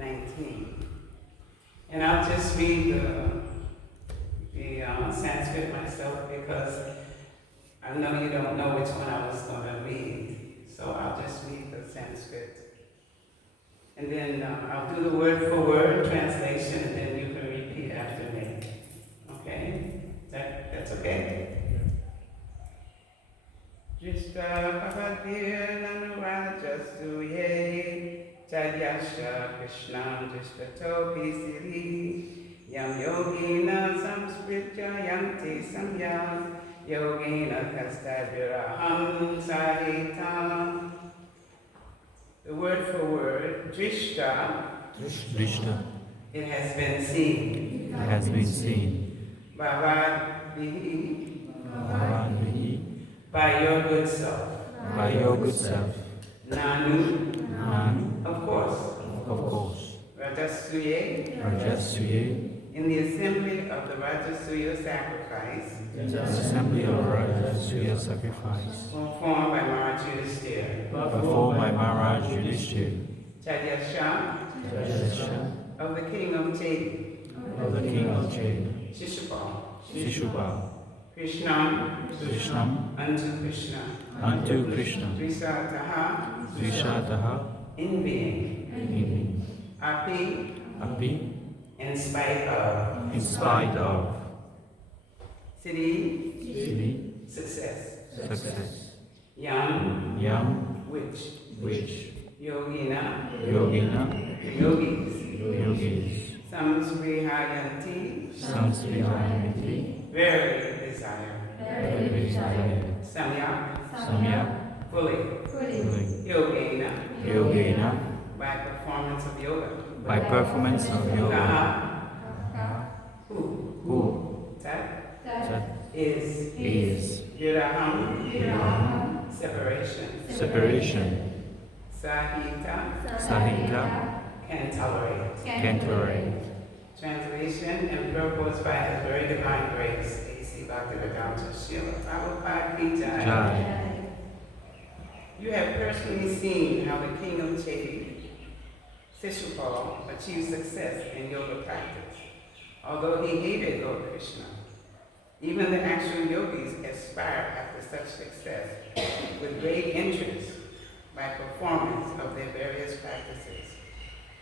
19. And I'll just read the Sanskrit myself because I know you don't know which one I was going to read. So I'll just read the Sanskrit. And then I'll do the word for word translation, and then you can repeat after me. Okay? That's okay? Drishta Bhavatir Nanurajasuye Chadyasha Krishnam Drishtato Pisiri Yam Yogina Samspritya Yanti Samyam Yogina Kastadviraham Sahita. The word for word, Drishta. Drishta. It has been seen. It has been seen. Bhavadvihi. Bhavadvihi. By your good self. By your good self. Nanu. Nanu. Of course. Of course. Rajasuye. Rajasuye. In the assembly of the Rajasuya sacrifice. In the assembly of Rajasuya sacrifice. Performed by Maharaj Yudhishthira. Performed by Maharaj Yudhishthira. Chadyasha. Chadyasha. Of the king of Chedi. Of the king of Chedi. Shishupal. Shishupal. Krishnam. Krishnam. Unto Krishna. Unto Krishna. Drisataha. Drishataha. In being. In Api. Api. In spite of. In spite of. Siddhi. Siddhi. Success. Success. Yam. Yam. Which. Yogina. Yogina. Yogis. Samsrihayanti. Samsrihayanti. Very desire. Very desire. Samyak. Fully. Yogina. Yogina. By performance of yoga. By performance of yoga. Who? That is. Viraham. Separation. Sahita. Can tolerate. Can tolerate. Translation and purpose by His very divine grace. A.C. Bhaktivedanta Srila Prabhupada Ki Jai. Jai. You have personally seen how the king of Chedi, Shishupal, achieved success in yoga practice. Although he hated Lord Krishna, even the actual yogis aspire after such success with great interest by performance of their various practices.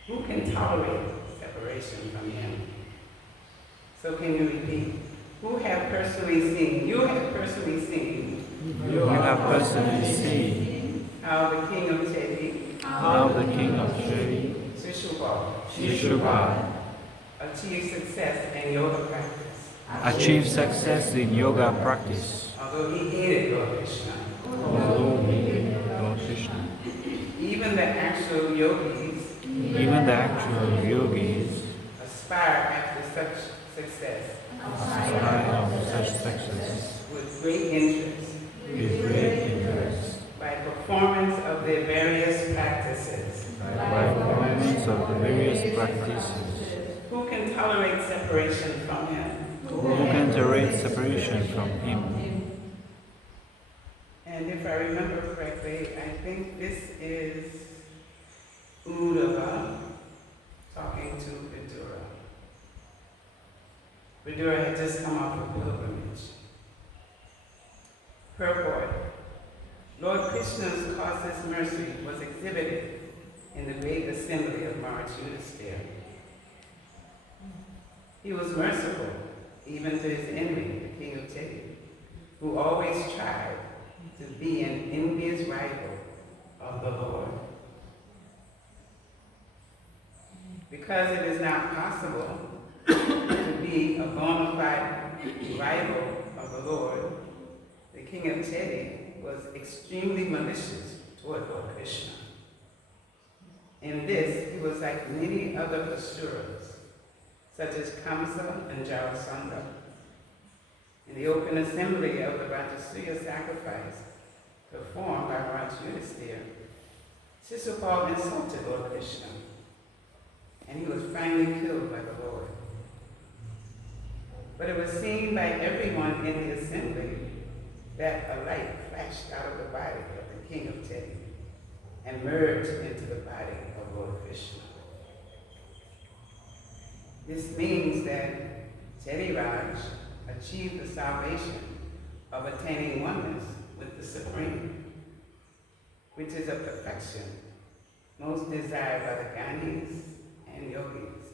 Who can tolerate separation from him? So can you repeat? Who have personally seen? You have personally seen. You have personally seen How the king of Chedi, Shishupal, achieved success in yoga practice. Achieved success in yoga practice. Although he hated Lord Krishna. Even the actual yogis aspire after such success. With great interest. By performance of their various practices. Who can tolerate separation from him? And if I remember correctly, I think this is Uddhava talking to Vidura. Vidura had just come off a pilgrimage. Purport. Lord Krishna's causeless mercy was exhibited in the great assembly of Maharaj Yudhishthira. He was merciful even to his enemy, the king of Chedi, who always tried to be an envious rival of the Lord. Because it is not possible to be a bona fide rival of the Lord, the king of Chedi was extremely malicious toward Lord Krishna. In this, he was like many other asuras, such as Kamsa and Jarasandha. In the open assembly of the Rajasuya sacrifice performed by Maharaj Yudhishthira, Shishupal insulted Lord Krishna, and he was finally killed by the Lord. But it was seen by everyone in the assembly that a light flashed out of the body of the king of Chedi and merged into the body of Lord Krishna. This means that Raj achieved the salvation of attaining oneness with the Supreme, which is a perfection most desired by the Gyanis and Yogis,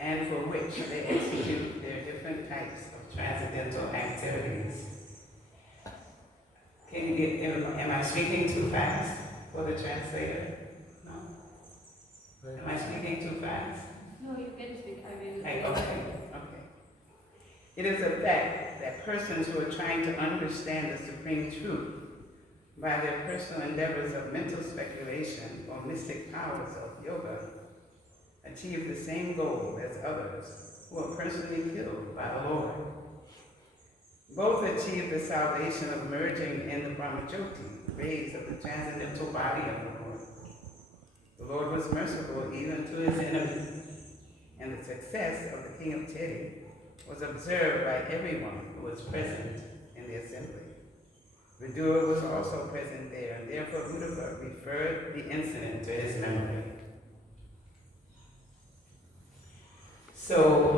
and for which they execute their different types of transcendental activities. Am I speaking too fast for the translator? No? Am I speaking too fast? No, you can speak. I will. Okay. It is a fact that persons who are trying to understand the supreme truth by their personal endeavors of mental speculation or mystic powers of yoga achieve the same goal as others who are personally killed by the Lord. Both achieve the salvation of merging in the Brahmajyoti, rays of the transcendental body of the Lord. The Lord was merciful even to his enemies, and the success of the king of Tedi was observed by everyone who was present in the assembly. Vidura was also present there, and therefore Uddhava referred the incident to his memory. So,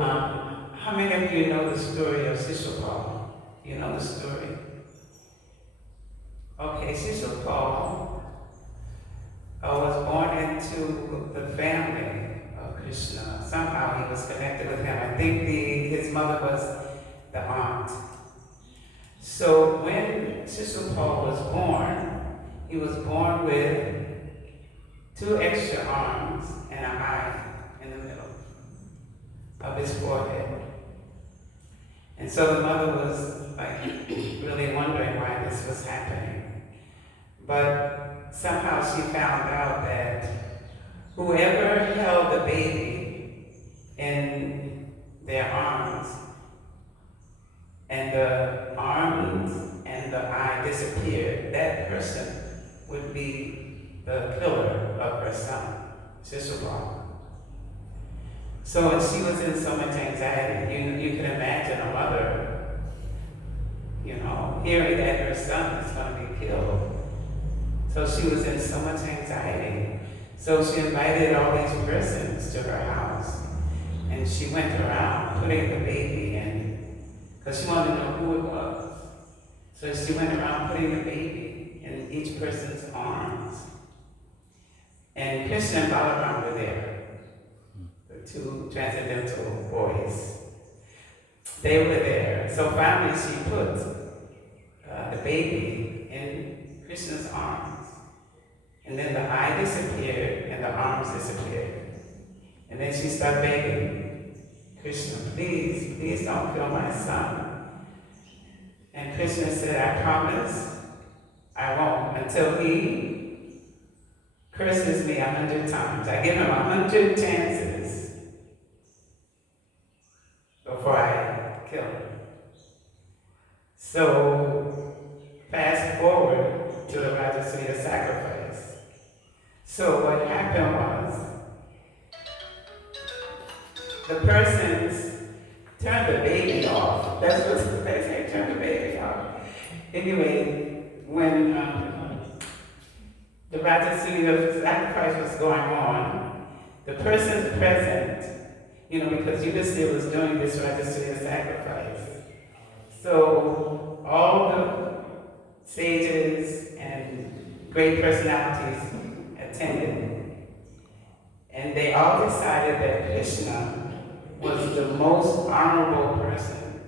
how many of you know the story of Sishupal? You know the story? Okay, Sishupal was born into the family of Krishna. Somehow he was connected with him. I think his mother was the aunt. So when Sishupal was born, he was born with 2 extra arms and an eye in the middle of his forehead. And so the mother was really wondering why this was happening. But somehow she found out that whoever held the baby in their arms, and the arms and the eye disappeared, that person would be the killer of her son, Sishupal. So when she was in so much anxiety, you can imagine a mother, hearing that her son is going to be killed. So she was in so much anxiety. So she invited all these persons to her house, and she went around putting the baby in, because she wanted to know who it was. So she went around putting the baby in each person's arms. And Krishna and Balaram were there, the 2 transcendental boys. They were there. So finally she put the baby in Krishna's arms. And then the eye disappeared and the arms disappeared. And then she started begging, Krishna, please don't kill my son. And Krishna said, I promise I won't until he curses me 100 times. I give him 100 chances before I kill him. So fast forward to the Rajasuya sacrifice. So what happened was, the persons turned the baby off. That's what they say, turn the baby off. Anyway, when the Rajasuya sacrifice was going on, the persons present, because Yudhisthira was doing this Rajasuya sacrifice. So all the sages and great personalities attended. And they all decided that Krishna was the most honorable person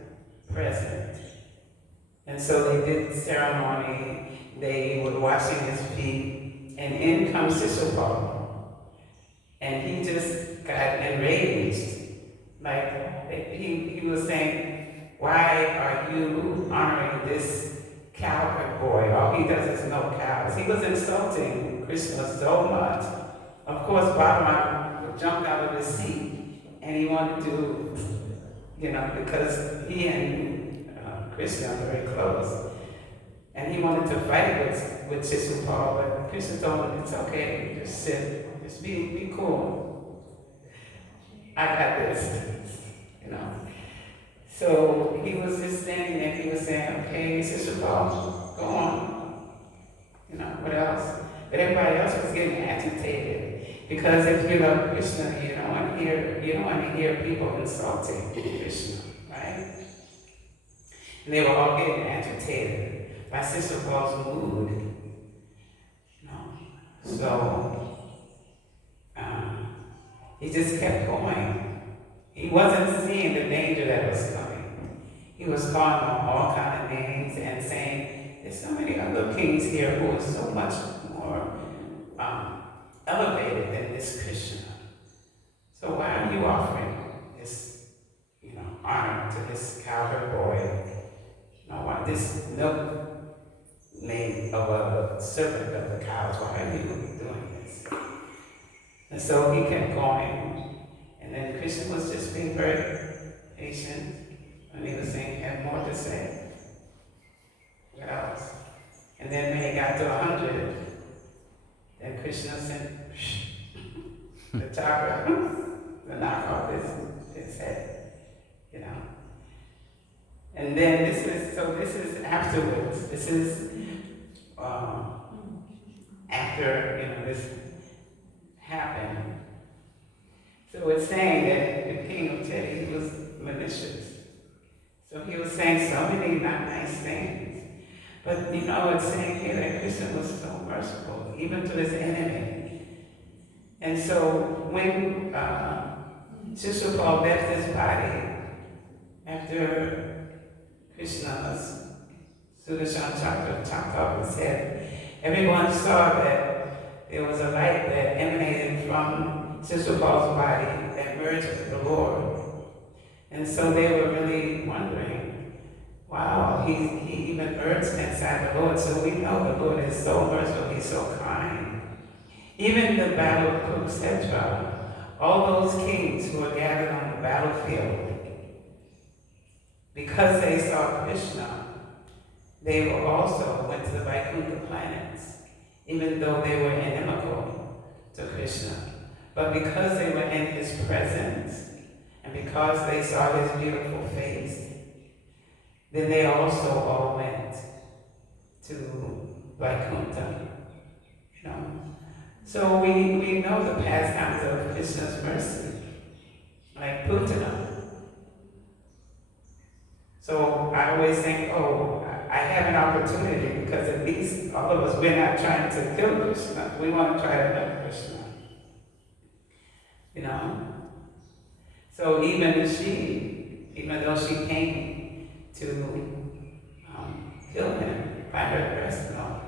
present. And so they did the ceremony, they were washing his feet, and in comes Sishupal. And he just got enraged. He was saying, why are you honoring this cowherd boy? All he does is milk cows. He was insulting Krishna so much. Of course, Balaram jumped out of his seat, and he wanted to, because he and Krishna are very close, and he wanted to fight with Sishupal, but Krishna told him, it's okay, just sit, just be cool. I got this, So he was just standing there, he was saying, okay, Sishupal, go on. What else? But everybody else was getting agitated. Because if you love Krishna, you don't want to hear people insulting Krishna, right? And they were all getting agitated by Sister Paul's mood, So he just kept going. He wasn't seeing the danger that was coming. He was calling them all kind of names and saying, there's so many other kings here who are so much more elevated than this Krishna. So why are you offering this, honor to this cowherd boy? Why this milk made of a servant of the cows? Why are you doing this? And so he kept going. And then Krishna was just being very patient. And he was saying he had more to say. What else? And then when he got to 100, then Krishna sent the chakra to knock off his head, And then this is afterwards. This is after, this happened. So it's saying that the king of Teddy was malicious. So he was saying so many not nice things. But it's saying here that Krishna was so merciful, even to his enemy. And so when Sister Paul left his body after Krishna's Sudarshan chakra chopped off his head, everyone saw that there was a light that emanated from Sister Paul's body that merged with the Lord. And so they were really wondering, wow, he even merged inside the Lord. So we know the Lord is so merciful, he's so kind. Even the battle of Kurukshetra, all those kings who were gathered on the battlefield, because they saw Krishna, they were also went to the Vaikuntha planets, even though they were inimical to Krishna. But because they were in his presence, and because they saw his beautiful face, then they also all went to Vaikuntha, So we know the pastimes of Krishna's mercy, like Putana. So I always think, I have an opportunity because at least all of us, we're not trying to kill Krishna. We want to try to love Krishna. So even though she came to kill him by her breast milk,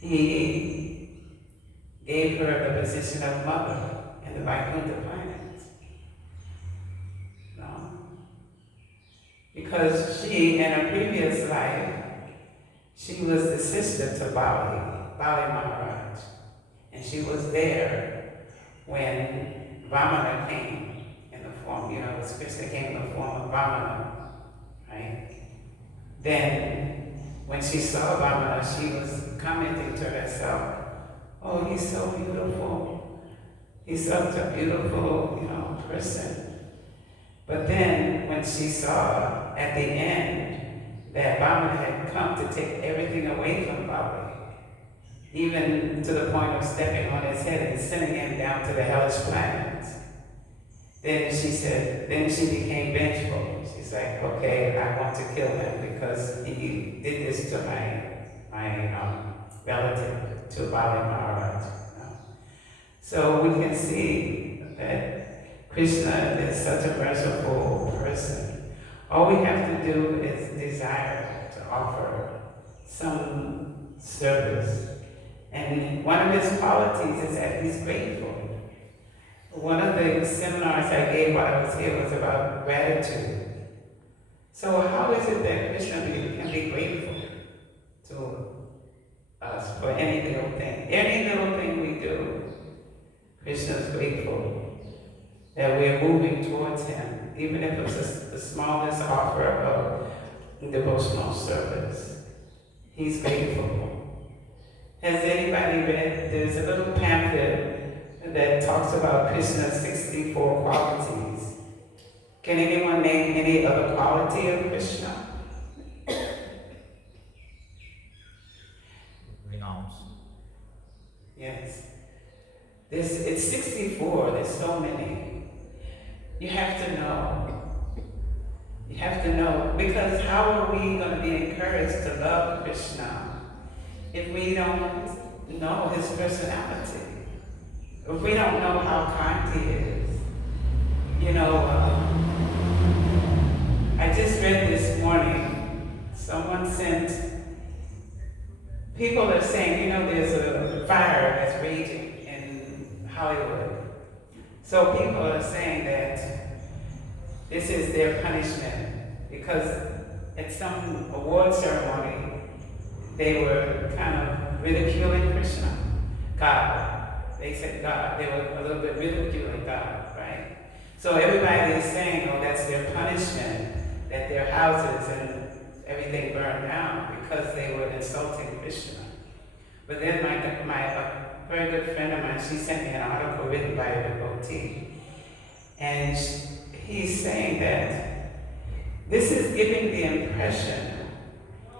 he gave her the position of mother in the Vaikuntha planets. Because she, in a previous life, she was the sister to Bali Maharaj. And she was there when Vamana came in the form, Krishna came in the form of Vamana, right? Then, when she saw Vamana, she was commenting to herself, oh, he's so beautiful. He's such a beautiful, person. But then, when she saw at the end that Vamana had come to take everything away from Bali, even to the point of stepping on his head and sending him down to the hellish planets, then she became vengeful. She's like, okay, I want to kill him because he did this to my relative, to Bali Maharaj. So we can see that Krishna is such a merciful person. All we have to do is desire to offer some service. And one of his qualities is that he's grateful. One of the seminars I gave while I was here was about gratitude. So how is it that Krishna can be grateful to us for any little thing? Any little thing we do, Krishna is grateful that we're moving towards him, even if it's the smallest offer of devotional service. He's grateful. Has anybody read, there's a little pamphlet that talks about Krishna's 64 qualities. Can anyone name any other quality of Krishna? Renounce. Yes. It's 64, there's so many. You have to know. You have to know, because how are we going to be encouraged to love Krishna if we don't know his personality? If we don't know how kind he is? You know, I just read this morning, someone sent, people are saying, you know, there's a fire that's raging in Hollywood. So people are saying that this is their punishment because at some award ceremony, they were kind of ridiculing Krishna, God. They said God, they were a little bit ridiculing God, right? So everybody is saying, oh, that's their punishment, that their houses and everything burned down because they were insulting Krishna. But then my very good friend of mine, she sent me an article written by a devotee. And he's saying that this is giving the impression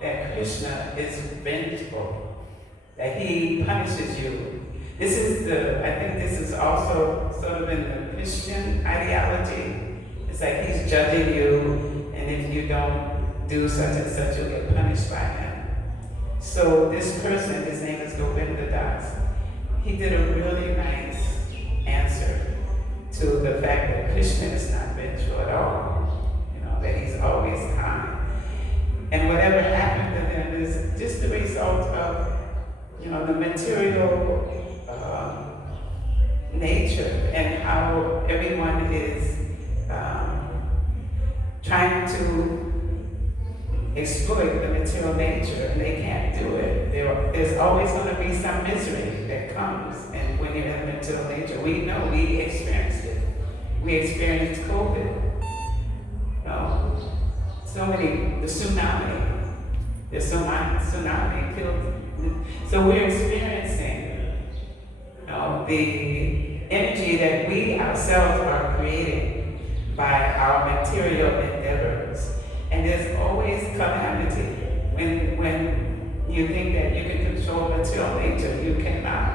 that Krishna is vengeful, that he punishes you. I think this is also sort of in the Christian ideology. It's like he's judging you, and if you don't do such and such, you'll get punished by him. So this person, his name is Govinda Das, he did a really nice answer to the fact that Krishna is not vengeful at all, you know, that he's always kind. And whatever happened to them is just the result of, you know, the material nature and how everyone is trying to exploit the material nature, and they can't do it. There's always going to be some misery that comes, and when you're in material nature, we know we experienced it. We experienced COVID. You know, the tsunami. The tsunami killed. So we're experiencing, you know, the energy that we ourselves are creating by our material endeavors. And there's always calamity. When you think that you can control material nature, you cannot.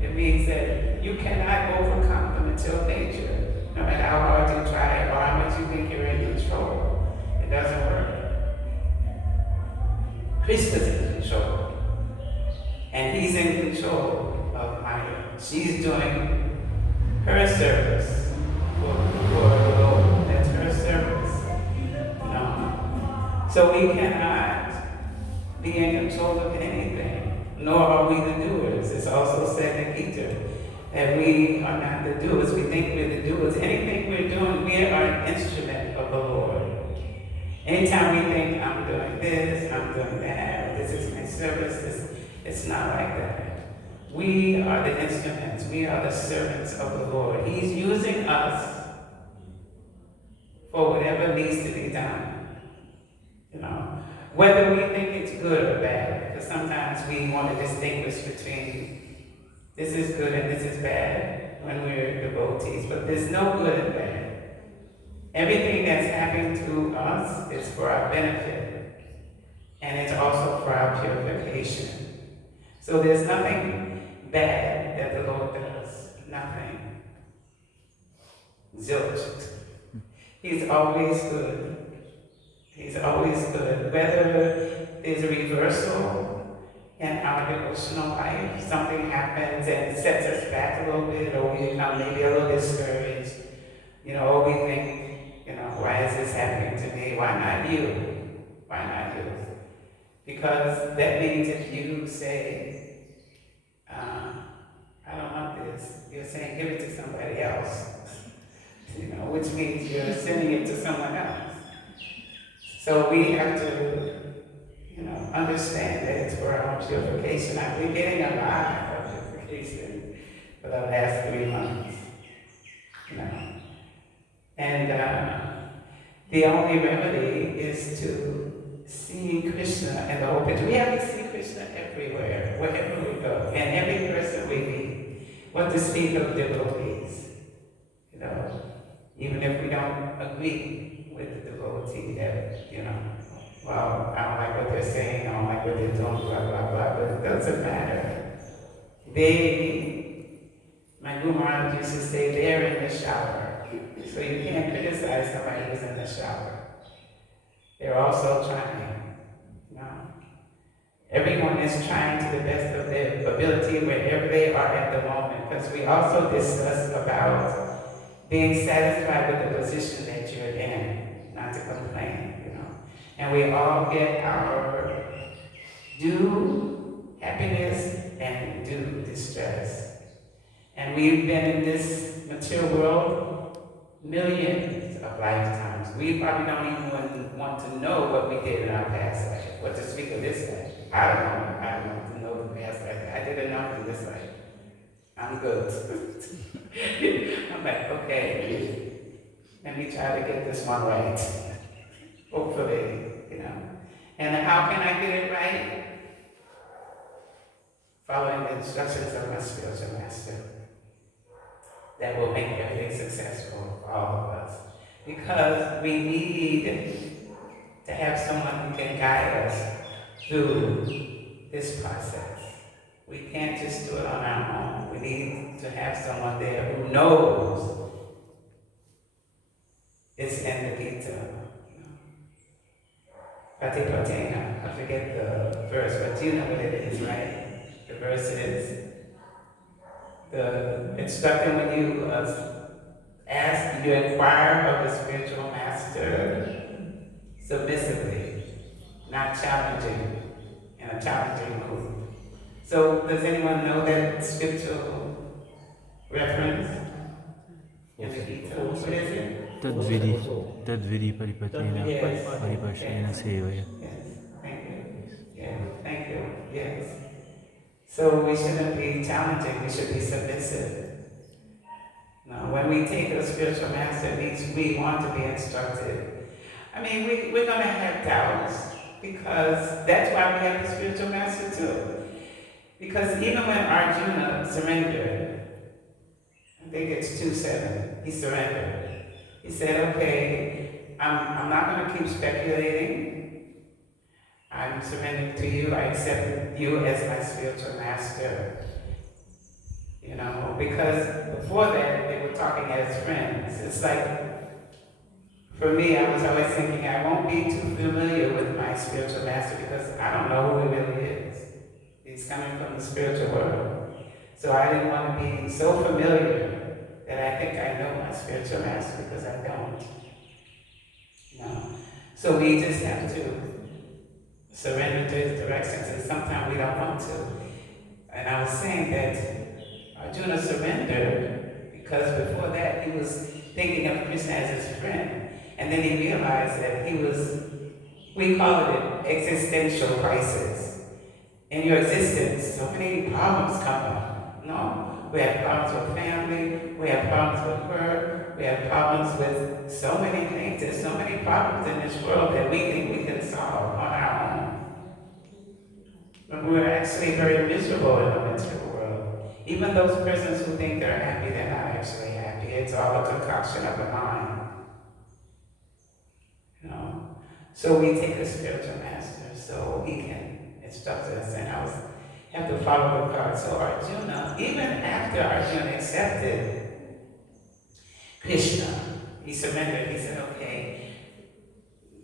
It means that you cannot overcome the material nature, no matter how hard you try or how much you think you're in control. It doesn't work. Krishna's in control. And he's in control of Maya. She's doing her service for the Lord. That's her service. No. So we cannot be in control of anything, nor are we the doers. It's also said in Gita that we are not the doers. We think we're the doers. Anything we're doing, we are an instrument of the Lord. Anytime we think, I'm doing this, I'm doing that, this is my service, it's not like that. We are the instruments. We are the servants of the Lord. He's using us for whatever needs to be done. You know, whether we think it's good or bad, because sometimes we want to distinguish between this is good and this is bad when we're devotees, but there's no good and bad. Everything that's happening to us is for our benefit, and it's also for our purification. So there's nothing bad that the Lord does, nothing. Zilch. He's always good. He's always good. Whether there's a reversal in our devotional life, something happens and it sets us back a little bit, or we become maybe a little discouraged, you know, or we think, you know, why is this happening to me? Why not you? Why not you? Because that means if you say, I don't want this, you're saying give it to somebody else, you know, which means you're sending it to someone else. So we have to, you know, understand that it's for our purification. I've been getting a lot of purification for the last 3 months, you know. And the only remedy is to see Krishna and the whole picture. We have to see Krishna everywhere, wherever we go, and every person we meet. What to speak of devotees, you know, even if we don't agree with the devotee that, you know, well, I don't like what they're saying, I don't like what they're doing, blah, blah, blah, but it doesn't matter. my Guru used to say, they're in the shower. So you can't criticize somebody who's in the shower. They're also trying. You know? Everyone is trying to the best of their ability wherever they are at the moment. Because we also discuss about being satisfied with the position that you're in, not to complain, you know. And we all get our due happiness and due distress. And we've been in this material world millions of lifetimes. We probably don't even want to know what we did in our past life, what to speak of this life. I don't want to know the past life. I did enough in this life. I'm good. I'm like, okay, let me try to get this one right. Hopefully, you know. And how can I get it right? Following the instructions of my spiritual master. That will make everything successful for all of us. Because we need to have someone who can guide us through this process. We can't just do it on our own. We need to have someone there who knows it's in the Gita. Patipatena, I forget the verse, but you know what it is, right? The verse is the instruction when you ask, you inquire of the spiritual master submissively, not challenging, in a challenging mood. So, does anyone know that scriptural reference in the Gita? What is it? Tadvidi paripatena paripashena sevaya. Yes, thank you. Yeah, thank you. Yes. So we shouldn't be challenging, we should be submissive. Now, when we take a spiritual master, it means we want to be instructed. I mean, we're going to have doubts, because that's why we have the spiritual master too. Because even when Arjuna surrendered, I think it's 2:7, he surrendered. He said, okay, I'm not going to keep speculating. I'm surrendering to you. I accept you as my spiritual master. You know, because before that, they were talking as friends. It's like, for me, I was always thinking, I won't be too familiar with my spiritual master because I don't know who he really is. He's coming from the spiritual world. So I didn't want to be so familiar that I think I know my spiritual master, because I don't. No. So we just have to surrender to his directions, and sometimes we don't want to. And I was saying that Arjuna surrendered because before that he was thinking of Krishna as his friend. And then he realized that we call it an existential crisis. In your existence, so many problems come up. No? We have problems with family, we have problems with work, we have problems with so many things. There's so many problems in this world that we think we can solve on our own. But we're actually very miserable in the material world. Even those persons who think they're happy, they're not actually happy. It's all a concoction of the mind. You know? So we take a spiritual master so he can instruct us, and I have to follow the God. So Arjuna, even after Arjuna accepted Krishna, he surrendered. He said, okay,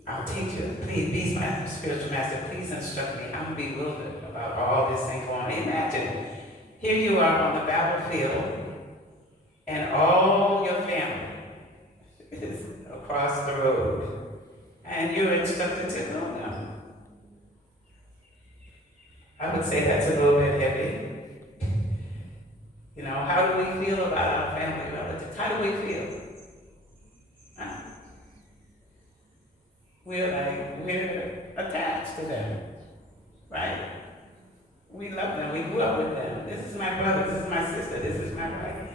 I'll take you. Please be my spiritual master. Please instruct me. I'm bewildered about all this thing going on. Imagine, here you are on the battlefield, and all your family is across the road, and you're instructed to go now. I would say that's a little bit heavy. You know, how do we feel about our family relatives? How do we feel? Huh? We're attached to them, right? We love them. We grew up with them. This is my brother. This is my sister. This is my wife.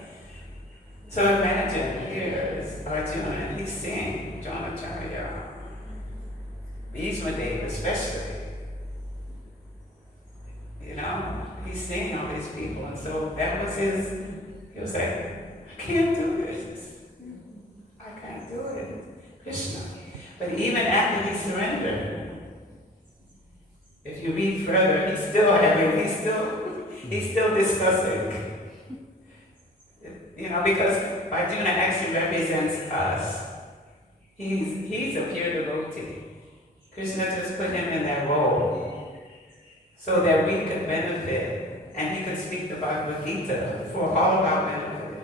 So imagine here is Arjuna, and he's seeing Jonacharya, Bhishma especially. You know, he's seeing all these people, and so that was he was like, I can't do this. I can't do it. Krishna. But even after he surrendered, if you read further, he's still He's still discussing. Because Arjuna actually represents us. He's a pure devotee. Krishna just put him in that role so that we could benefit, and he could speak the Bhagavad Gita for all of our benefit.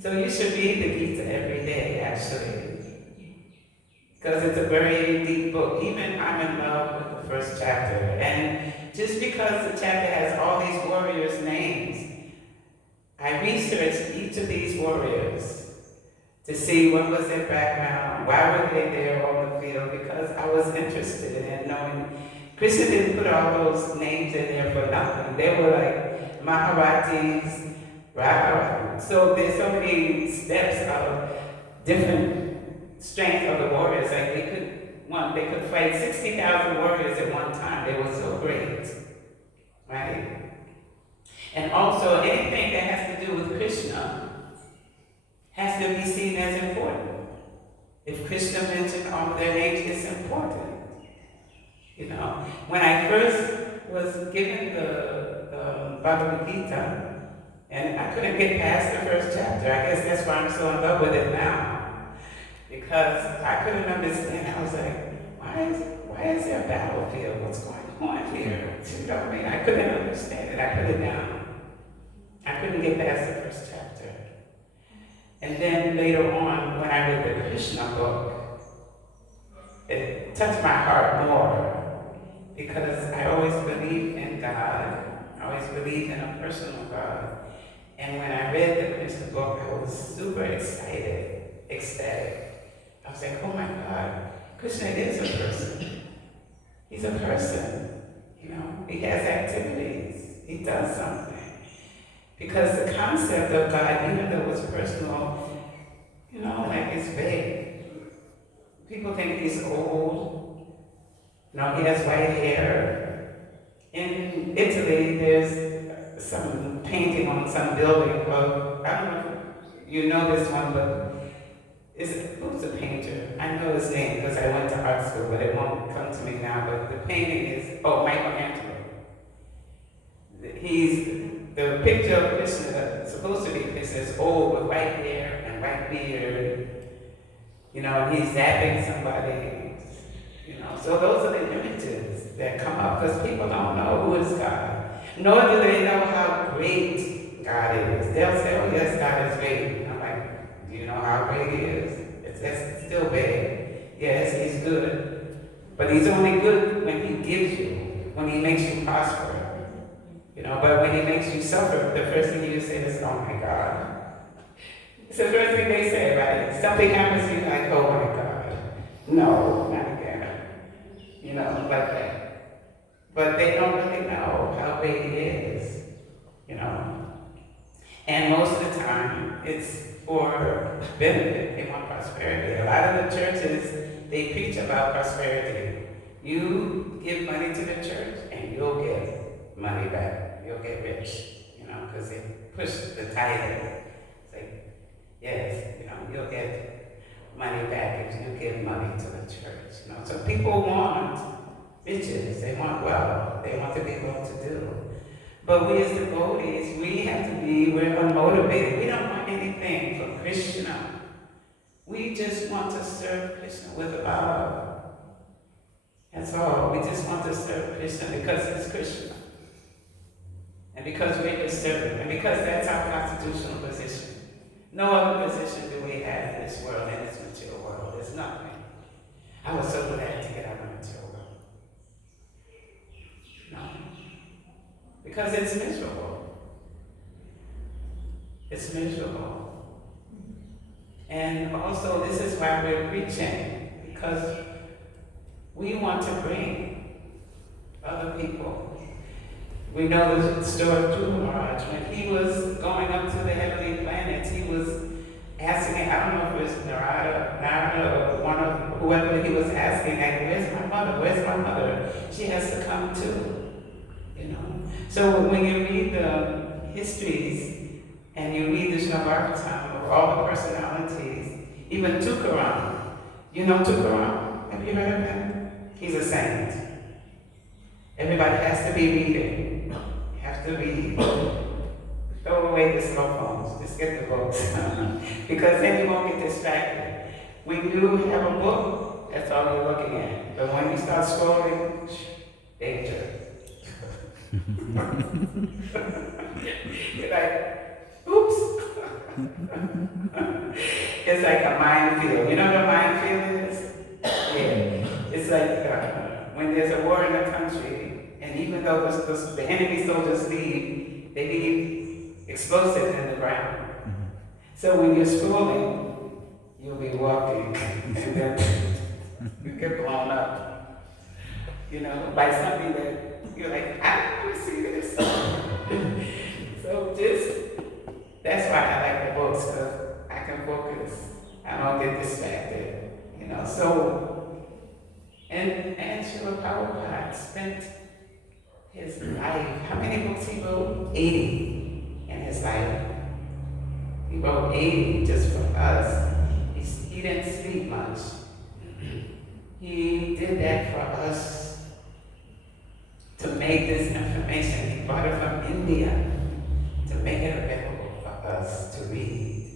So you should read the Gita every day, actually, because it's a very deep book. Even I'm in love with the first chapter, and just because the chapter has all these warriors' names, I researched each of these warriors to see what was their background, why were they there on the field, because I was interested in knowing. Krishna didn't put all those names in there for nothing. They were like Maharatis, so there's so many steps of different strength of the warriors. Like they could fight 60,000 warriors at one time. They were so great, right? And also, anything that has to do with Krishna has to be seen as important. If Krishna mentioned all of their names, it's important. When I first was given the Bhagavad Gita, and I couldn't get past the first chapter. I guess that's why I'm so in love with it now. Because I couldn't understand. I was like, why is there a battlefield? What's going on here? You know what I mean? I couldn't understand it. I put it down. I couldn't get past the first chapter. And then later on, when I read the Krishna book, it touched my heart more because I always believed in God. I always believed in a personal God. And when I read the Krishna book, I was super excited, ecstatic. I was like, oh my God, Krishna is a person. He's a person. He has activities. He does something. Because the concept of God, even though it's personal, like it's vague. People think he's old. He has white hair. In Italy, there's some painting on some building of, I don't know if you know this one, but who's the painter? I know his name because I went to art school, but it won't come to me now. But the painting is, Michelangelo. The picture of Krishna, supposed to be Krishna, is old with white hair and white beard. He's zapping somebody. So those are the images that come up because people don't know who is God. Nor do they know how great God is. They'll say, oh yes, God is great. And I'm like, do you know how great he is? That's still vague. Yes, he's good. But he's only good when he gives you, when he makes you prosper. But when he makes you suffer, the first thing you say is, oh my God. It's the first thing they say, right? Something happens to you like, oh my God. No, not again. Like that. But they don't really know how big he is, And most of the time, it's for benefit. They want prosperity. A lot of the churches, they preach about prosperity. You give money to the church, and you'll get money back. You'll get rich, because they push the tithing. It's like, yes, you'll get money back if you give money to the church. So people want riches, they want wealth, they want to be well to do. But we as devotees, we're unmotivated. We don't want anything from Krishna. We just want to serve Krishna with love. That's all. We just want to serve Krishna because it's Krishna. And because we're his servant. And because that's our constitutional position. No other position do we have in this world, in this material world. There's nothing. I was so glad to get out of the material world. No. Because it's miserable. It's miserable. And also, this is why we're preaching. Because we want to bring other people. We know the story of Dhruva Maharaj. When he was going up to the heavenly planets, he was asking, I don't know if it was Narada or one of whoever he was asking, like, where's my mother? Where's my mother? She has to come too. So when you read the histories and you read the Bhagavatam of all the personalities, even Tukaram, Tukaram? Have you heard of him? He's a saint. Everybody has to be reading. You have have to read. Throw away the cell phones, just get the books. Because then you won't get distracted. When you have a book, that's all you're looking at. But when you start scrolling, danger. You're like, oops. It's like a minefield. You know what a minefield is? Yeah. It's like when there's a war in a country, and even though the enemy soldiers leave, they leave explosives in the ground. So when you're scrolling, you'll be walking, and then you get blown up, you know, by something that you're like, I don't want to see this. So that's why I like the books, because I can focus. I don't get distracted, you know. So, and Srila Prabhupada spent his life, how many books he wrote? 80 in his life. He wrote 80 just for us. He didn't sleep much. He did that for us to make this information. He brought it from India to make it available for us to read.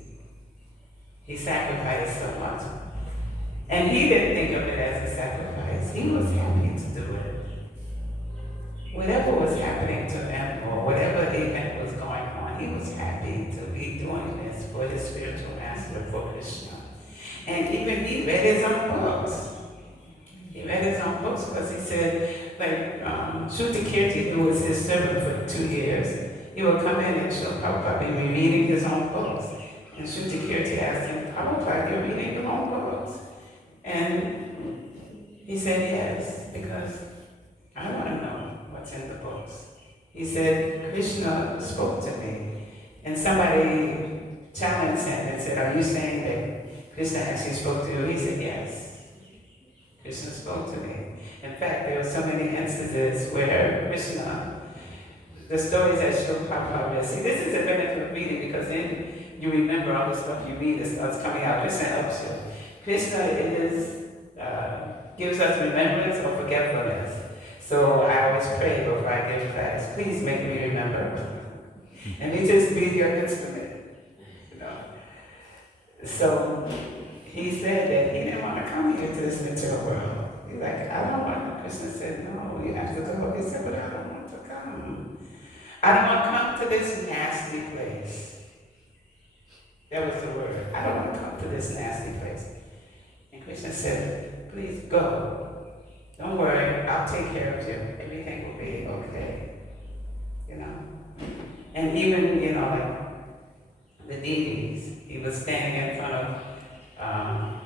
He sacrificed so much. And he didn't think of it as a sacrifice. He was happy to do it. Whatever was happening to him or whatever event was going on, he was happy to be doing this for his spiritual master, for Krishna. And even he read his own books. He read his own books because he said, like, Shruti Kirti, who was his servant for 2 years, he would come in and Srila Prabhupada be reading his own books. And Shruti Kirti asked him, Prabhupada, you're reading your own books? And he said, yes, because I want to know what's in the books. He said, Krishna spoke to me. And somebody challenged him and said, are you saying that Krishna actually spoke to you? He said, yes. Krishna spoke to me. In fact, there were so many instances where Krishna, the stories that Srila Prabhupada read, see, this is a benefit of reading because then you remember all the stuff you read that starts coming out. Krishna helps you. Krishna gives us remembrance or forgetfulness. So I always pray before I give class, please make me remember. And he just be your instrument, you know. So he said that he didn't want to come here to this material world. He's like, I don't want to. Krishna said, no, you have to go. He said, but I don't want to come. I don't want to come to this nasty place. That was the word. I don't want to come to this nasty place. And Krishna said, please go. Don't worry, I'll take care of you. Everything will be okay. You know? And even, you know, like the deities, he was standing in front of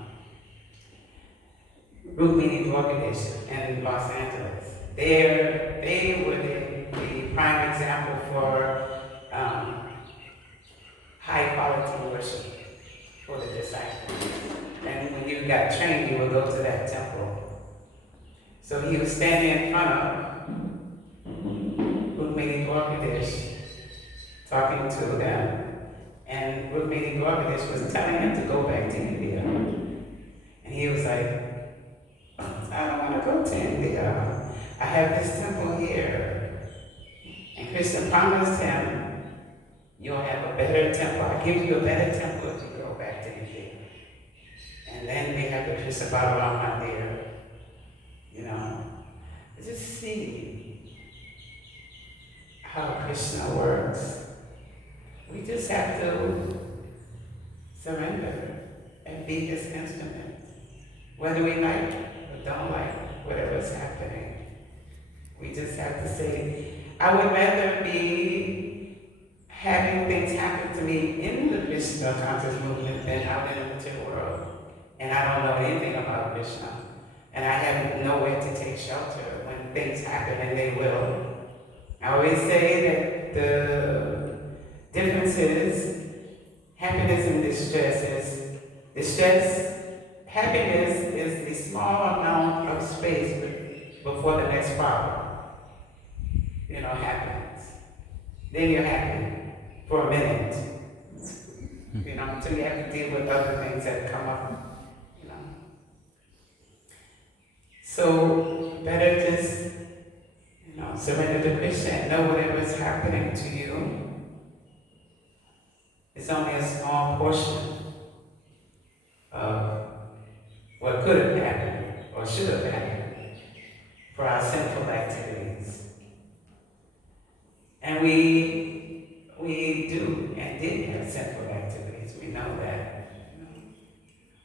Rukmini Dwarkadish in Los Angeles. They were the prime example for high quality worship for the disciples. And when you got trained, you would go to that temple. So he was standing in front of Rukmini Dwarkadish, talking to them. And Rukmini Dwarkadish was telling him to go back to India. And he was like, I don't want to go to India. I have this temple here. And Krishna promised him, you'll have a better temple. I'll give you a better temple if you go back to India. And then we have the Krishna Bhagavatam Mandir. You know, just see how Krishna works. We just have to surrender and be his instrument. Whether we like or don't like whatever's happening. We just have to say, I would rather be having things happen to me in the Krishna conscious movement than out in the material world. And I don't know anything about Krishna. And I have nowhere to take shelter when things happen, and they will. I always say that the difference is happiness and distress. Happiness is the small amount of space before the next problem, you know, happens. Then you're happy for a minute, you know, until you have to deal with other things that come up. So better just, you know, surrender to Krishna and know whatever is happening to you is only a small portion of what could have happened or should have happened for our sinful activities. And we do and did have sinful activities. We know that.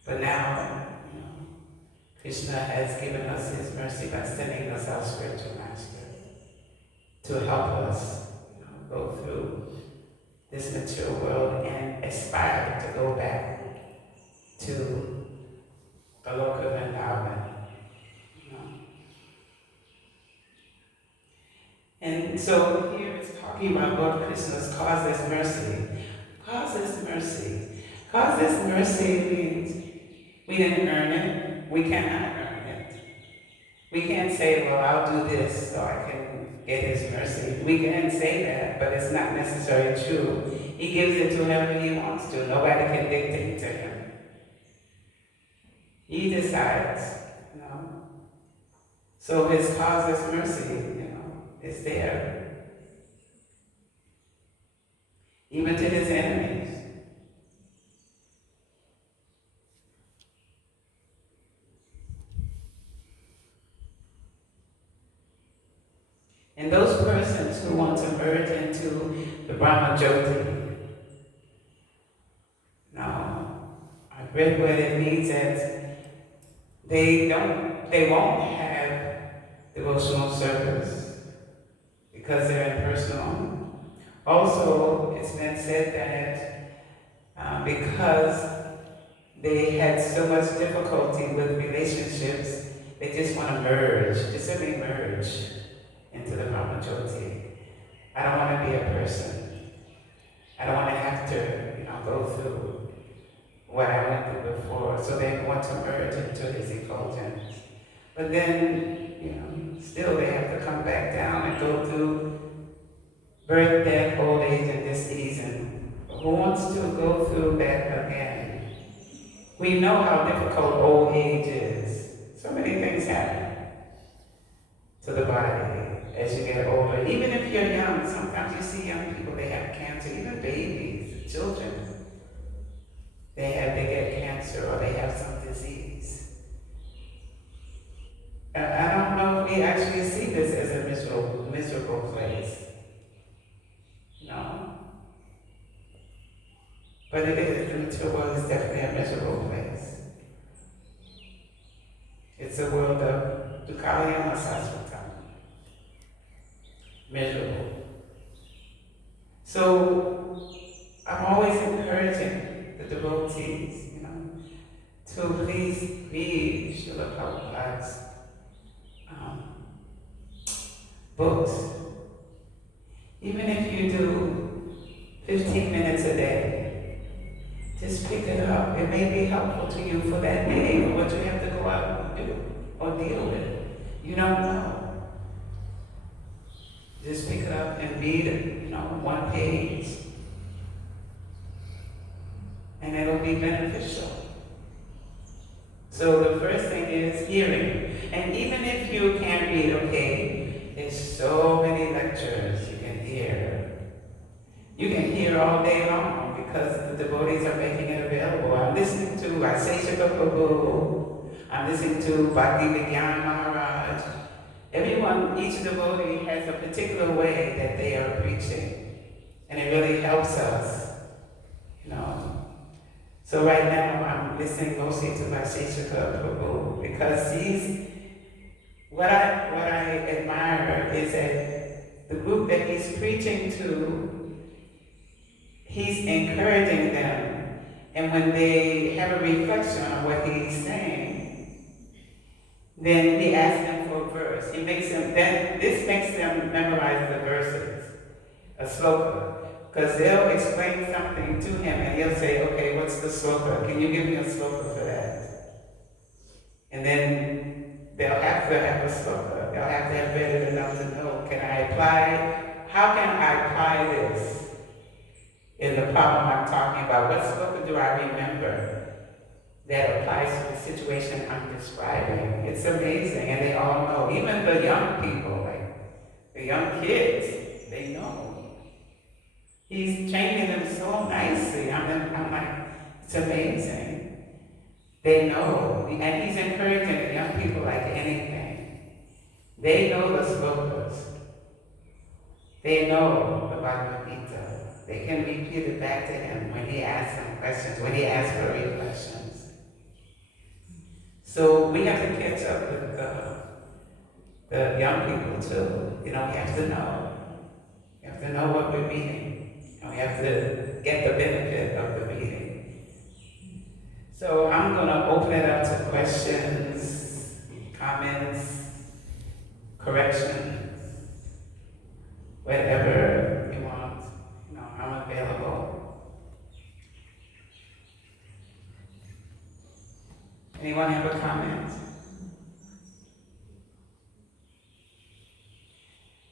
But now, Krishna has given us his mercy by sending us our spiritual master to help us go through this material world and aspire to go back to the Loka Vrindavan. And so here it's talking about Lord Krishna's causeless mercy. Causeless mercy. Causeless mercy means we didn't earn it. We cannot earn it. We can't say, well, I'll do this so I can get his mercy. We can say that, but it's not necessarily true. He gives it to whoever he wants to. Nobody can dictate to him. He decides, So his causeless mercy, is there. Even to his enemies. And those persons who want to merge into the Brahma Jyoti, now, I've read what it means that they won't have devotional service because they're impersonal. Also, it's been said that because they had so much difficulty with relationships, they just want to merge, just simply merge into the Brahma Jyoti. I don't want to be a person. I don't want to have to, go through what I went through before. So they want to merge into his effulgence. But then, still they have to come back down and go through birth, death, old age, and disease. And who wants to go through that again? We know how difficult old age is. So many things happen to the body as you get older. Even if you're young, sometimes you see young people, they have cancer, even babies, children. They get cancer or they have some disease. I don't know if we actually see this as a miserable place. No. But it is. The material world is definitely a miserable place. It's a world of Dukkhaya Masasvatam. Miserable. So I'm always encouraging the devotees, to please read Srila Prabhupada's books. Even if you do 15 minutes a day, just pick it up. It may be helpful to you for that day or what you have to go out and do or deal with. You don't know. Just pick it up and read it, one page. And it'll be beneficial. So the first thing is hearing. And even if you can't read, okay, there's so many lectures you can hear. You can hear all day long because the devotees are making it available. I'm listening to Vaiseshika Prabhu. I'm listening to Bhaktivedanta Maharaj. Everyone, each devotee has a particular way that they are preaching. And it really helps us, So right now I'm listening mostly to Vaiseshika Prabhu because what I admire is that the group that he's preaching to, he's encouraging them. And when they have a reflection on what he's saying, then he asks them for a verse. This makes them memorize the verses, a sloka. Because they'll explain something to him and he'll say, okay, what's the sloka? Can you give me a sloka for that? And then they'll have to have a sloka. They'll have to have read it enough to know, how can I apply this in the problem I'm talking about? What sloka do I remember that applies to the situation I'm describing? It's amazing, and they all know, even the young people, like the the young kids, they know. He's training them so nicely. I'm like, it's amazing. They know. And he's encouraging the young people like anything. They know the slokas. They know the Bhagavad Gita. They can repeat it back to him when he asks them questions, when he asks for questions. So we have to catch up with the young people too. You know, we have to know. We have to know what we're reading. And we have to get the benefit of the reading. So I'm going to open it up to questions, comments, corrections, whatever you want. You know, I'm available. Anyone have a comment?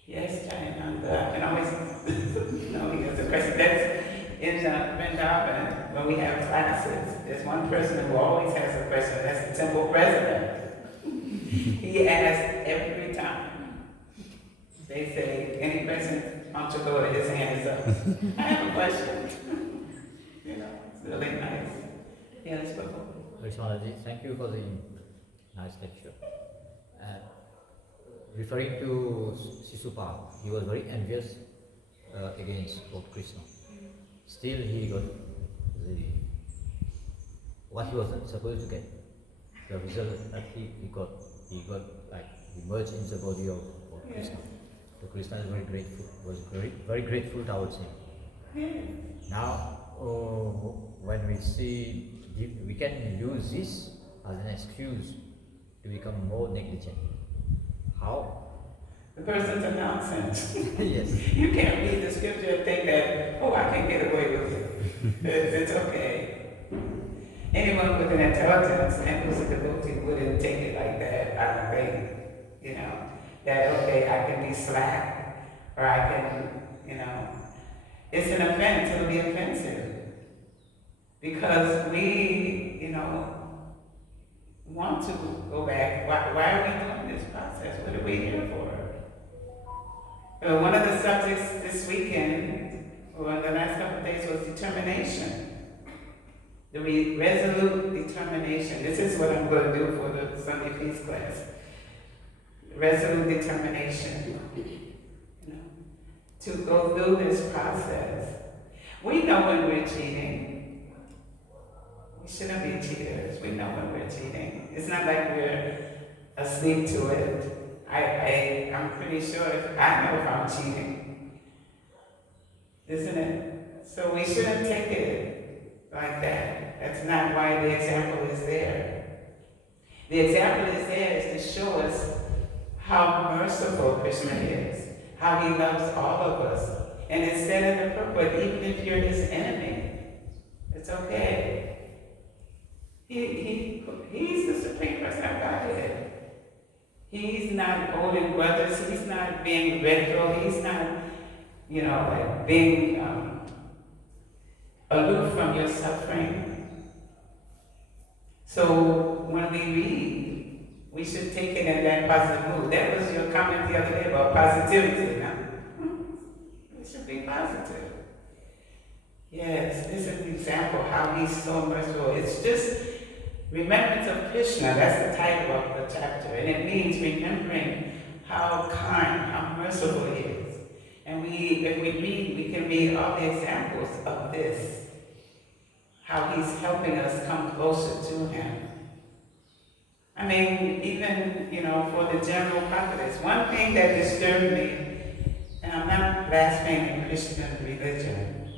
Yes, Jayananda. I can always, he has a question. That's in Vrindavan, when we have classes, there's one person who always has a question. That's the temple president. He asks every time. They say, any question, Panchagoda, his hand is up. I have a question. It's really nice. Yes, Mataji, thank you for the nice lecture. Referring to Sisupal, he was very envious against Lord Krishna. Still, he got what he was supposed to get. The result that he got like he merged into the body of Lord Krishna. So Krishna is very grateful. Was very grateful towards him. Now, when we see, we can use this as an excuse to become more negligent. How? The person's a nonsense. Yes. You can't read the scripture and think that, I can get away with it. It's okay. Anyone with an intelligence and who's a devotee wouldn't take it like that. I don't think, that okay, I can be slack, or I can, it's an offense. It'll be offensive because we, want to go back. Why are we doing this process? What are we here for? One of the subjects this weekend, or the last couple of days, was determination. The resolute determination. This is what I'm going to do for the Sunday Feast class. Resolute determination. To go through this process. We know when we're cheating. We shouldn't be cheaters. We know when we're cheating. It's not like we're asleep to it. I'm pretty sure I know if I'm cheating. Isn't it? So we shouldn't take it like that. That's not why the example is there. The example is there is to show us how merciful Krishna is, how he loves all of us. And it said in the purport, even if you're his enemy, it's okay. He's the Supreme Person of Godhead. He's not holding grudges. He's not being vengeful. He's not, being aloof from your suffering. So when we read, we should take it in that positive mood. That was your comment the other day about positivity. We should be positive. Yes, this is an example how he's so merciful. It's just remembrance of Krishna. That's the title of the chapter. And it means remembering how kind, how merciful he is. And if we read, we can read all the examples of this. How he's helping us come closer to him. I mean, even, for the general populace, one thing that disturbed me, and I'm not blaspheming Christian religion,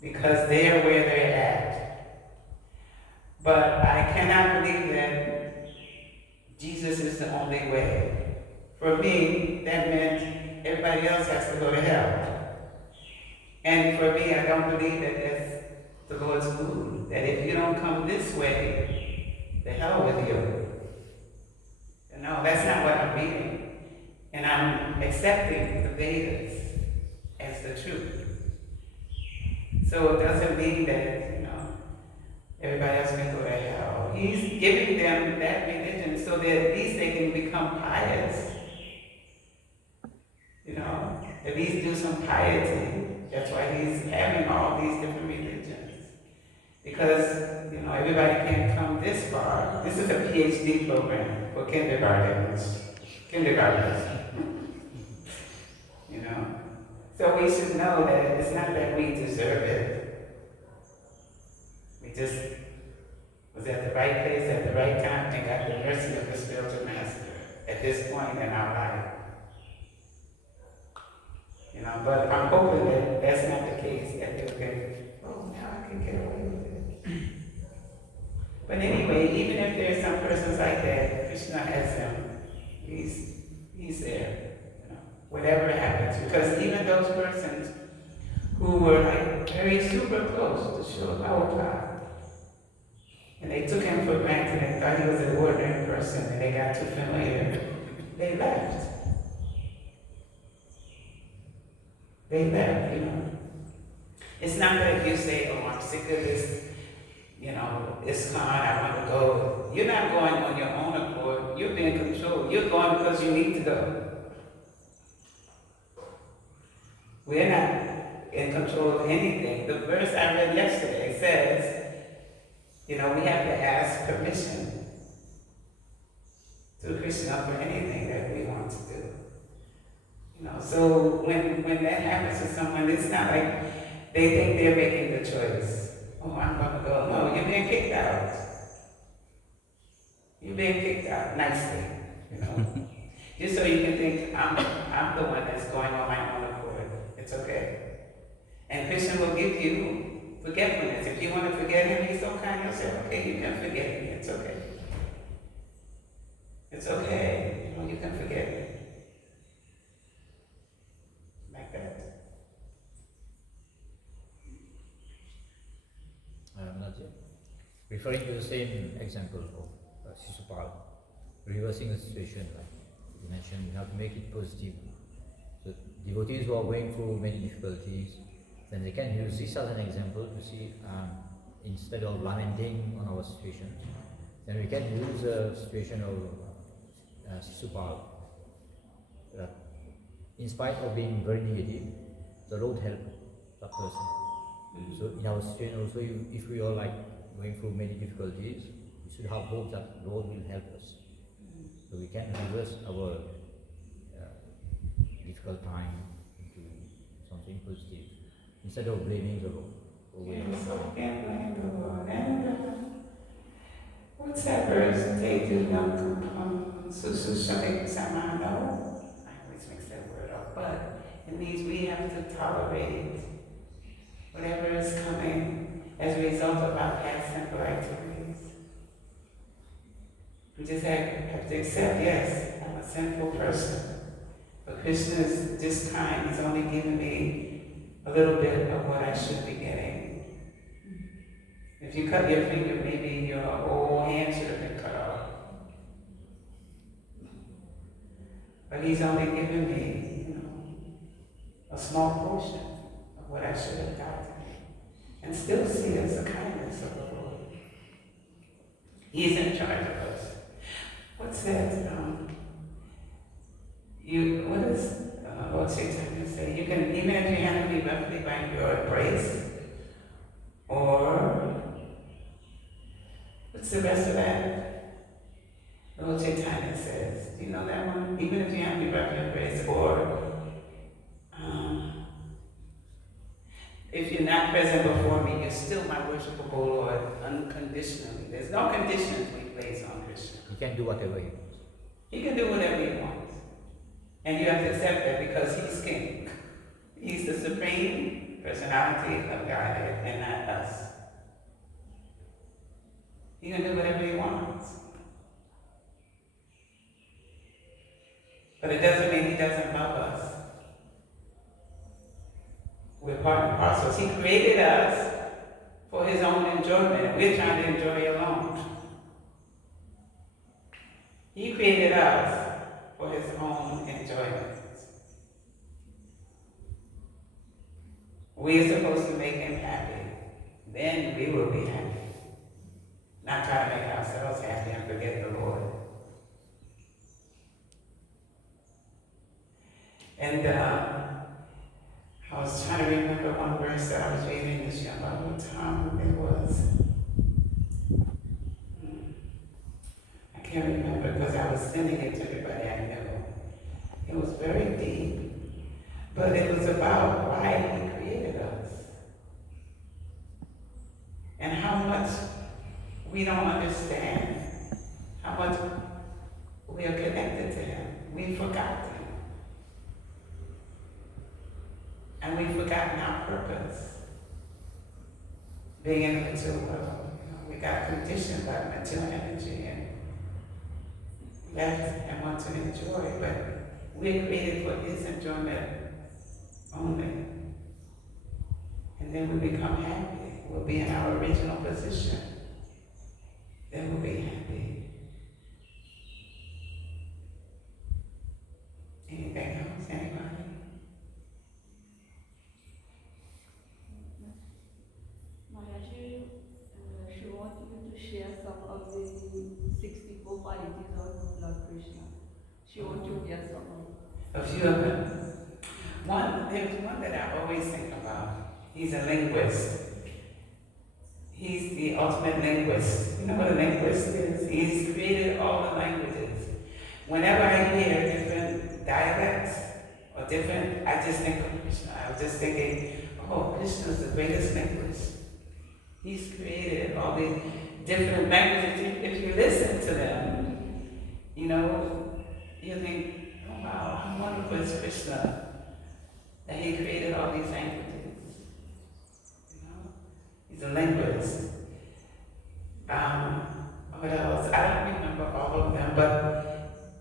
because they're where they're at. But I cannot believe that Jesus is the only way. For me, that meant everybody else has to go to hell. And for me, I don't believe that that's the Lord's mood. That if you don't come this way, the hell with you. No, that's not what I'm reading. And I'm accepting the Vedas as the truth. So it doesn't mean that, everybody else can go to hell. He's giving them that religion so that at least they can become pious. at least do some piety. That's why he's having all these different religions. Because, everybody can't come this far. This is a PhD program for kindergartners. So we should know that it's not that we deserve it. We just was at the right place at the right time and got the mercy of the spiritual master at this point in our life. But I'm hoping that that's not the case, that they'll get, oh, now I can get away with it. But anyway, even if there's some persons like that, Krishna has them. He's there. Whatever happens. Because even those persons who were like very super close to Srila Prabhupada, and they took him for granted and thought he was an ordinary person and they got too familiar, they left. It's not that you say, oh, I'm sick of this, ISKCON, I want to go. You're not going on your own accord. You're being controlled. You're going because you need to go. We're not in control of anything. The verse I read yesterday says, we have to ask permission to Krishna for anything that we want to do. So when that happens to someone, it's not like they think they're making the choice. Oh, I'm going to go. No, you're being kicked out. You're being kicked out nicely, Just so you can think, I'm the one that's going on my own accord. It's okay. And Krishna will give you forgetfulness. If you want to forget him, he's so kind, he'll say, okay, you can forget me. It's okay. It's okay. You can forget me. Like that. Mataji, referring to the same example of Sisupal, reversing the situation, like you mentioned, you have to make it positive. So devotees who are going through many difficulties, then they can use this as an example to see, instead of lamenting on our situation, then we can use the situation of Sisupal. In spite of being very negative, the Lord helped that person. So in our situation also, if we are like going through many difficulties, we should have hope that the Lord will help us. So we can reverse our difficult time into something positive instead of blaming the Lord. Yes, so we can't blame the Lord. And what's that verse? Te do nam susushamik samano. I always mix that word up. But it means we have to tolerate whatever is coming as a result of our past sinful activities. We just have to accept, yes, I'm a sinful person. But Krishna is just kind. He's only giving me a little bit of what I should be getting. If you cut your finger, maybe your whole hand should have been cut off. But he's only giving me, a small portion of what I should have gotten. And still see it as the kindness of the Lord. He's in charge of us. What's that? What does Lord Chaitanya say? You can, even if your hand be roughly by your embrace, or what's the rest of that? Lord Chaitanya says, do you know that one? Even if your hand be by your embrace, or if you're not present before me, you're still my worshipable Lord unconditionally. There's no conditions we place on Krishna. He can do whatever he wants. He can do whatever he wants. And you have to accept that because he's king. He's the supreme personality of Godhead and not us. He can do whatever he wants. But it doesn't mean he doesn't love us. We're part and parcels. He created us for his own enjoyment, and we're trying to enjoy alone. He created us for his own enjoyment. We're supposed to make him happy. Then we will be happy. Not try to make ourselves happy and forget the Lord. And I was trying to remember one verse that I was reading this year Bhagavatam. It was, I can't remember because I was sending it to everybody I know. It was very deep, but it was about why He created us and how much we don't understand, how much we are connected to Him. We've forgotten. And we've forgotten our purpose. Being in the material world, we got conditioned by the material energy and left and want to enjoy, but we're created for His enjoyment only. And then we become happy. We'll be in our original position. Then we'll be happy. Anything else? Anybody? Mataji, she wants you to share some of the 64 qualities of Lord Krishna. She wants to hear some of A few of them. There's one that I always think about. He's a linguist. He's the ultimate linguist. You know what a linguist is? He's created all the languages. Whenever I hear different dialects or different, I just think of Krishna. I was just thinking, oh, Krishna's the greatest linguist. He's created all these different languages. If you listen to them, you think, oh wow, how wonderful is Krishna that He created all these languages. He's a linguist. What else? I don't remember all of them, but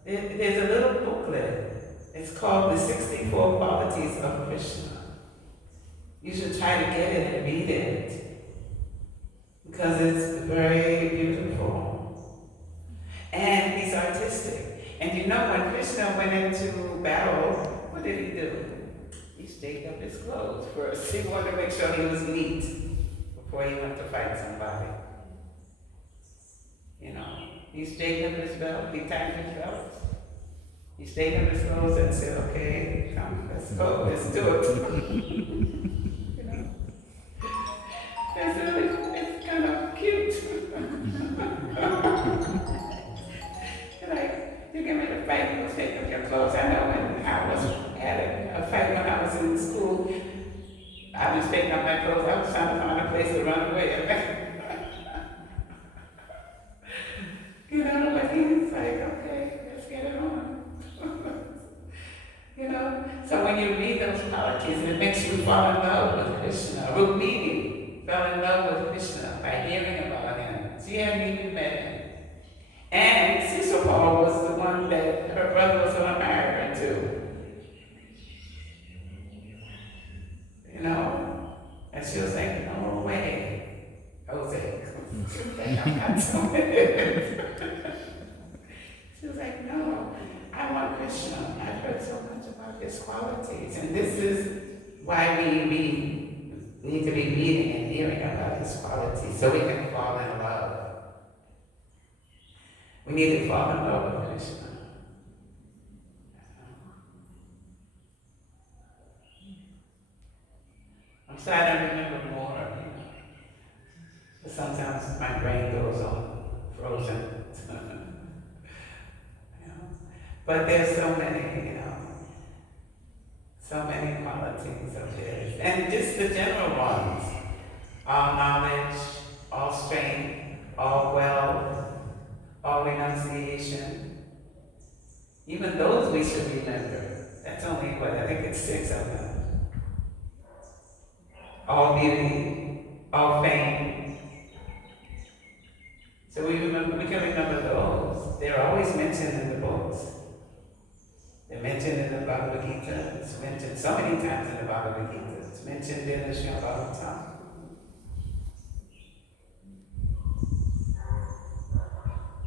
there's a little booklet. It's called The 64 Qualities of Krishna. You should try to get it and read it because it's very beautiful. And he's artistic. And when Krishna went into battle, what did he do? He staked up his clothes first. He wanted to make sure he was neat before he went to fight somebody. He staked up his belt, he tightened his belt. He staked up his clothes and said, okay, come, let's go, let's do it. It's kind of cute. You get ready to fight, you take up your clothes. I know when I had a fight when I was in school, I was taking up my clothes. I was trying to find a place to run away. But he's like, okay, let's get it on. So when you read those qualities, it makes you fall in love with Krishna. Rukmini fell in love with Krishna by hearing about him. She hadn't even met him. And Sisopal was the one that her brother was going to marry her to. And she was like, no way, Jose. She was like, I'm not doing it. She was like, no, I want Krishna. I've heard so much about his qualities. And this is why we need to be reading and hearing about his qualities so we can fall in love. We need to fall in love with Krishna. I'm sorry I don't remember more, But sometimes my brain goes on frozen. But there's so many qualities of his. And just the general ones. All knowledge, all strength, all wealth, all renunciation. Even those we should remember. That's only I think it's 6 of them. All beauty, all fame. So we can remember those. They're always mentioned in the books. They're mentioned in the Bhagavad Gita. It's mentioned so many times in the Bhagavad Gita. It's mentioned in the Srimad Bhagavatam.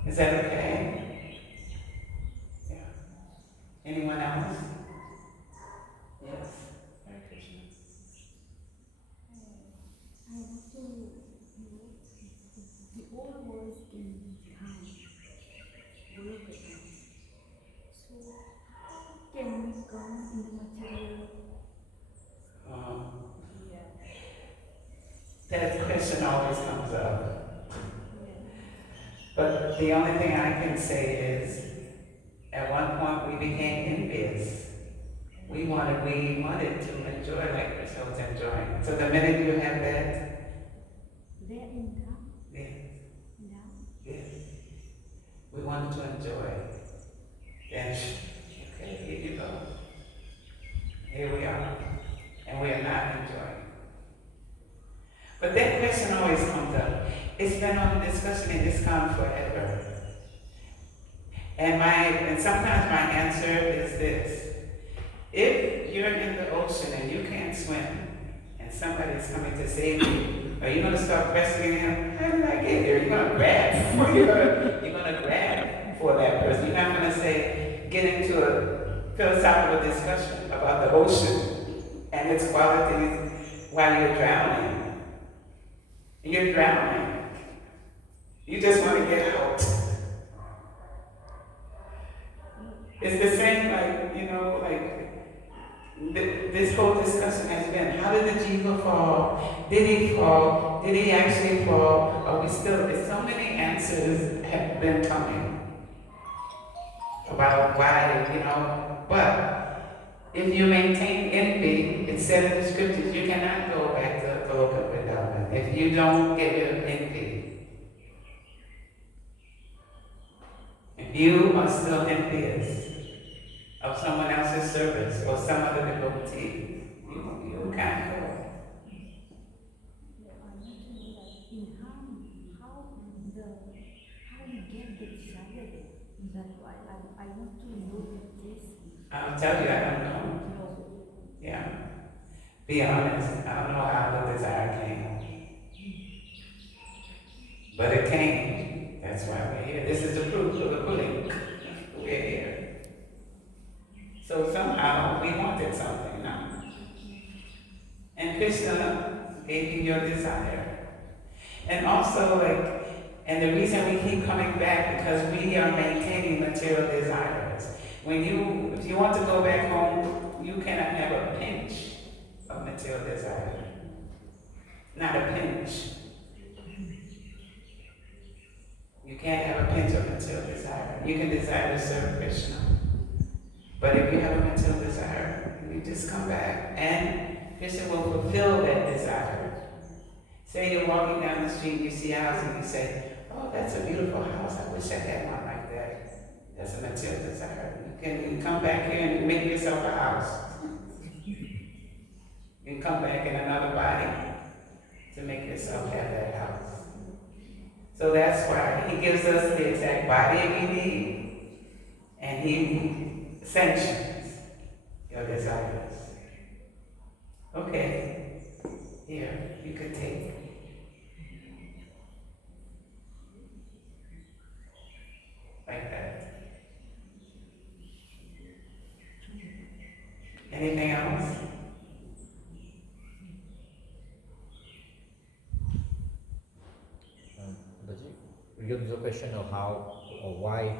Is that okay? Yeah. Anyone else? Yes. Hare Krishna. I want to know the old world in behind Bhagavatam. So how can we come in the material? That question always comes up. But the only thing I can say is, at one point we became envious. We wanted to enjoy like Krishna was enjoying. So the minute you have that, They're in town yes, now. yes, we wanted to enjoy. Then, okay, here you go. Here we are. And we are not enjoying. But that question always comes up. It's been on discussion in ISKCON forever. And sometimes my answer is this. If you're in the ocean and you can't swim, and somebody's coming to save you, are you going to start questioning him? How did I get here? You're going to grab. You're going to grab for that person. You're not going to say, get into a philosophical discussion about the ocean and its qualities while you're drowning. You're drowning. You just want to get out. It's the same this whole discussion has been, how did the jiva fall? Did he fall? Did he actually fall? Are we still, so many answers have been coming about why, but if you maintain envy, it's said in the scriptures, you cannot go back to Goloka Vrindavan if you don't get rid of envy. If you are still envious of someone else's service or some other devotee, you can't go. I want to know that in how we get the desire there. That's why I want to know this. I'll tell you, I don't know. No. Yeah. Be honest, I don't know how the desire came. But it came. That's why we're here. This is the proof of the pudding. We're here. So somehow we wanted something now. And Krishna gave you your desire. And also, and the reason we keep coming back because we are maintaining material desires. If you want to go back home, you cannot have a pinch of material desire. Not a pinch. You can't have a pinch of material desire. You can desire to serve Krishna. But if you have a material desire, you just come back. And Krishna will fulfill that desire. Say you're walking down the street, you see a house, and you say, oh, that's a beautiful house. I wish I had one like that. That's a material desire. You can come back here and make yourself a house. You can come back in another body to make yourself have that house. So that's why he gives us the exact body we need, and he sanctions your desires. Okay, here, you can take. Like that. Anything else? Regarding the question of how or why,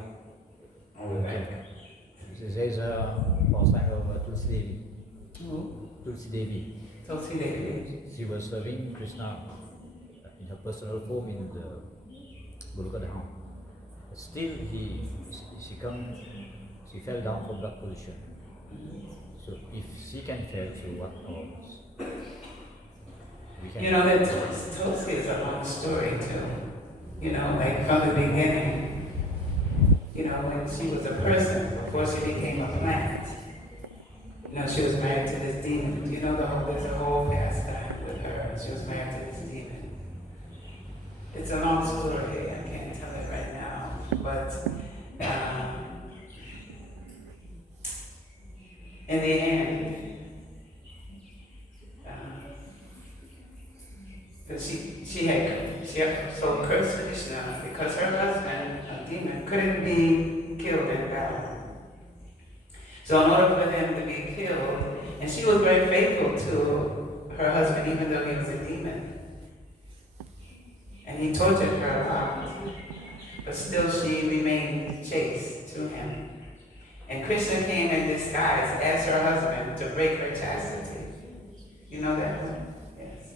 Okay. there is a pastime of Tulsi Devi. Who? Tulsi Devi. Tulsi Devi. She was serving Krishna in her personal form in the Goloka Dham. Still, she fell down from that position. So if she can fail, so what else? That Tulsi is a long story too. From the beginning, when she was a person, before she became a plant, she was married to this demon. There's a whole pastime with her. She was married to this demon. It's a long story. I can't tell it right now. But in the end, she had so cursed Krishna because her husband, a demon, couldn't be killed in battle. So in order for him to be killed, and she was very faithful to her husband even though he was a demon. And he tortured her a lot, but still she remained chaste to him. And Krishna came in disguise as her husband to break her chastity. You know that? Yes.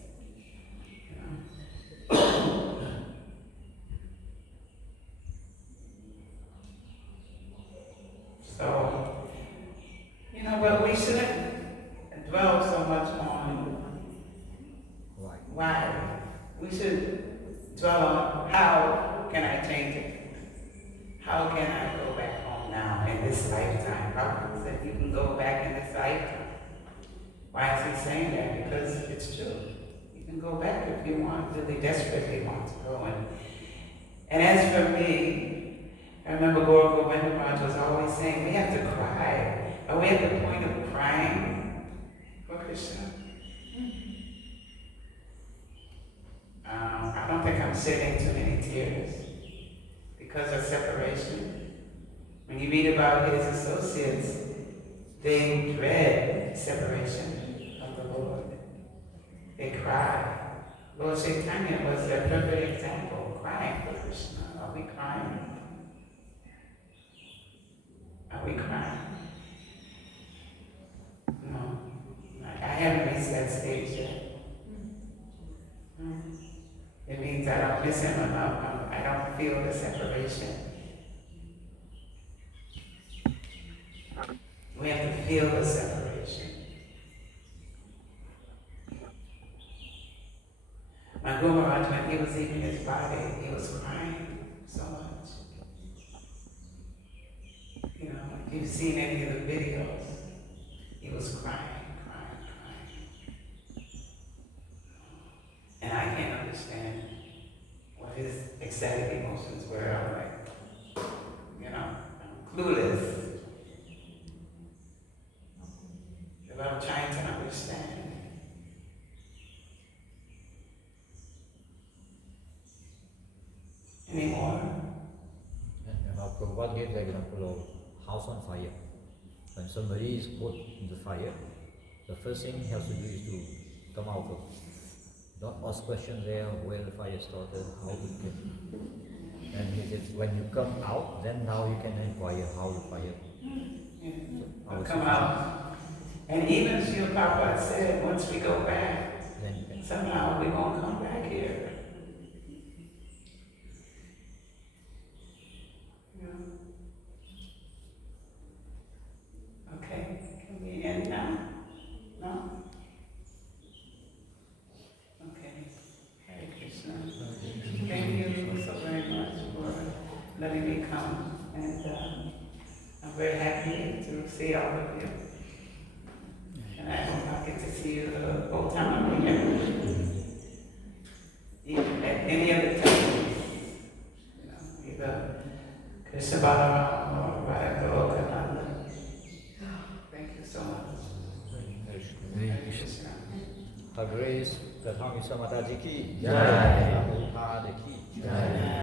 So, but we shouldn't dwell so much on why. We should dwell on how can I change it? How can I go back home now in this lifetime? Prabhupada said you can go back in this lifetime. Why is he saying that? Because it's true. You can go back if you want, really desperately want to go. And as for me, I remember Guru Govinda Maharaj was always saying, we have to cry. Are we at the point of crying for Krishna? I don't think I'm shedding too many tears because of separation. When you read about his associates, they dread separation of the Lord. They cry. Lord Chaitanya was a perfect example, crying for Krishna. Are we crying? Are we crying? No. I haven't reached that stage yet. It means I don't miss him enough. I don't feel the separation. We have to feel the separation. My Guru Maharaj, when he was leaving his body, he was crying so much. If you've seen any of the videos, he was crying. And I can't understand what his ecstatic emotions were. I'm clueless. But I'm trying to understand. Any more? And our Prabhupada gave the example of house on fire. When somebody is put in the fire, the first thing he has to do is to come out of it. Don't ask questions there, where the fire started, how it came. And he said, when you come out, then now you can inquire how the fire. I'll come out. And even Srila Prabhupada said, once we go back, then somehow we won't come back here. Okay, can we end now? No? Okay. Hare Krishna. Thank you so very much for letting me come. And I'm very happy to see all of you. And I hope I get to see you the whole time I'm here. Even at any other time. Either Krishna Balaram or Radha Gokananda. Thank you so much. Hare Krishna. Her Grace, Kartamisha Mataji ki Jai. Prabhupada ki Jai.